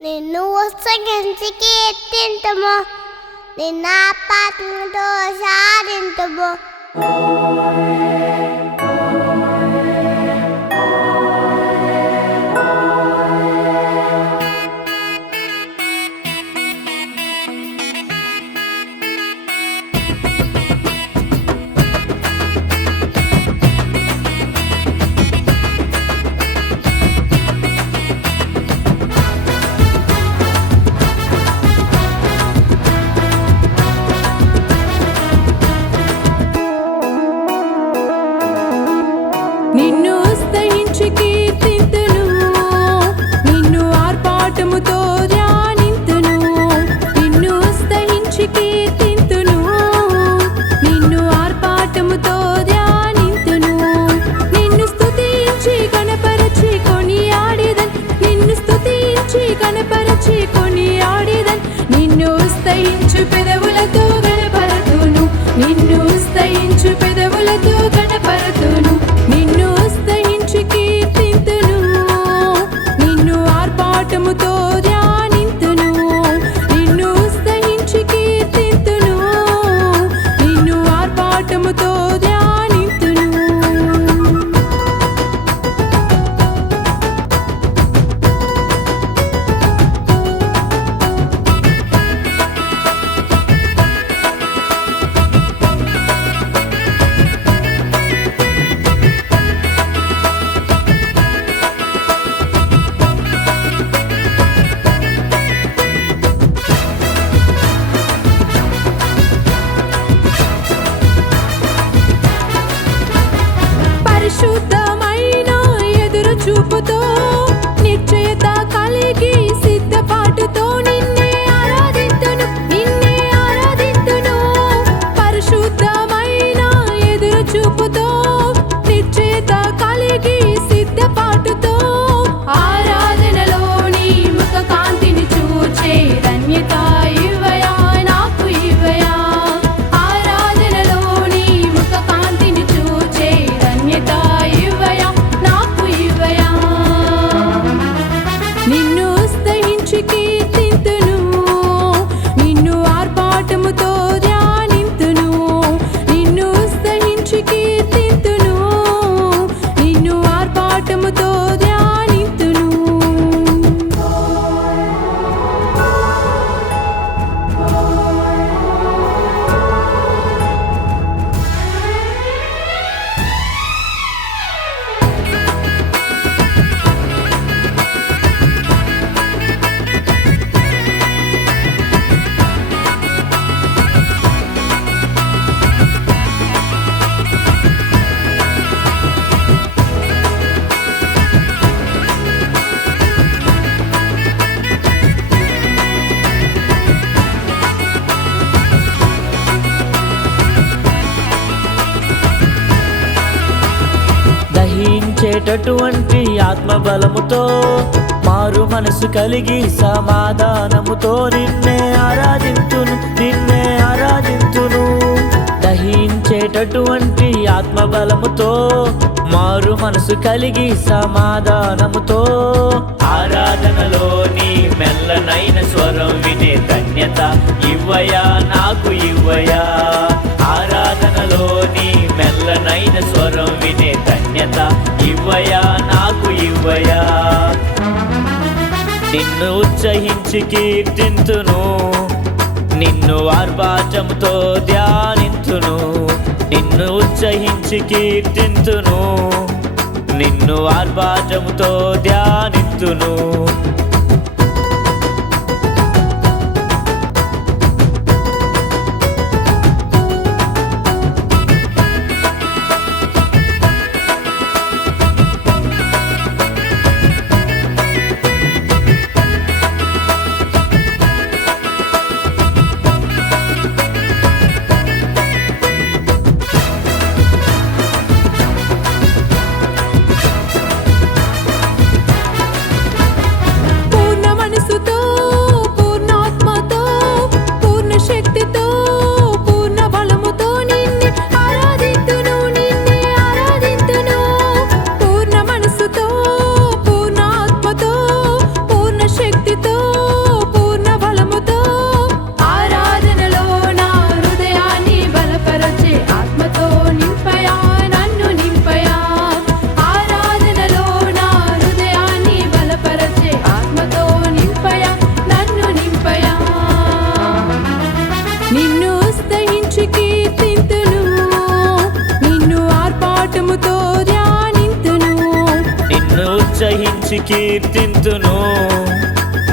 నిన్ను ఉత్సగించికి ఎత్తింతము. నిన్న ఆపాత్మతో సాధింతము స్తయించి కీర్తింతును నిన్ను ఆర్పాటముతో ధ్యానింతును. నిన్ను స్తయించి కీర్తింతును నిన్ను ఆర్పాటముతో దహించేటటువంటి ఆత్మబలముతో మారు మనసు కలిగి సమాధానముతో నిన్నే ఆరాధింతును నిన్నే ఆరాధింతును దహించేటటువంటి ఆత్మబలముతో మారు మనసు కలిగి సమాధానముతో ఆరాధనలోని మెల్లనైన స్వరం వినే ధన్యత ఇవ్వయా నాకు ఇవ్వయా? నిన్ను ఉత్సహించి కీర్తింతును. నిన్ను ఆర్భాటముతో ధ్యానింతును. నిన్ను ఉత్సహించి కీర్తింతును. నిన్ను ఆర్భాటముతో ధ్యానింతును. కీర్తింతును.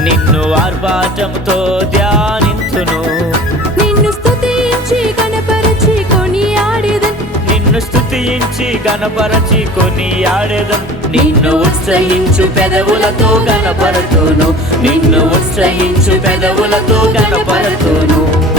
నిన్ను ఆర్భాటముతో ధ్యానింతును. నిన్ను స్తుతించి కనపరచి కొనియాడేదన్ నిన్ను స్తుతించి గణపరచి కొని ఆడేదం నిన్ను ఉత్సహించు పెదవులతో గణపరతును. నిన్ను ఉత్సహించు పెదవులతో గణపరతును.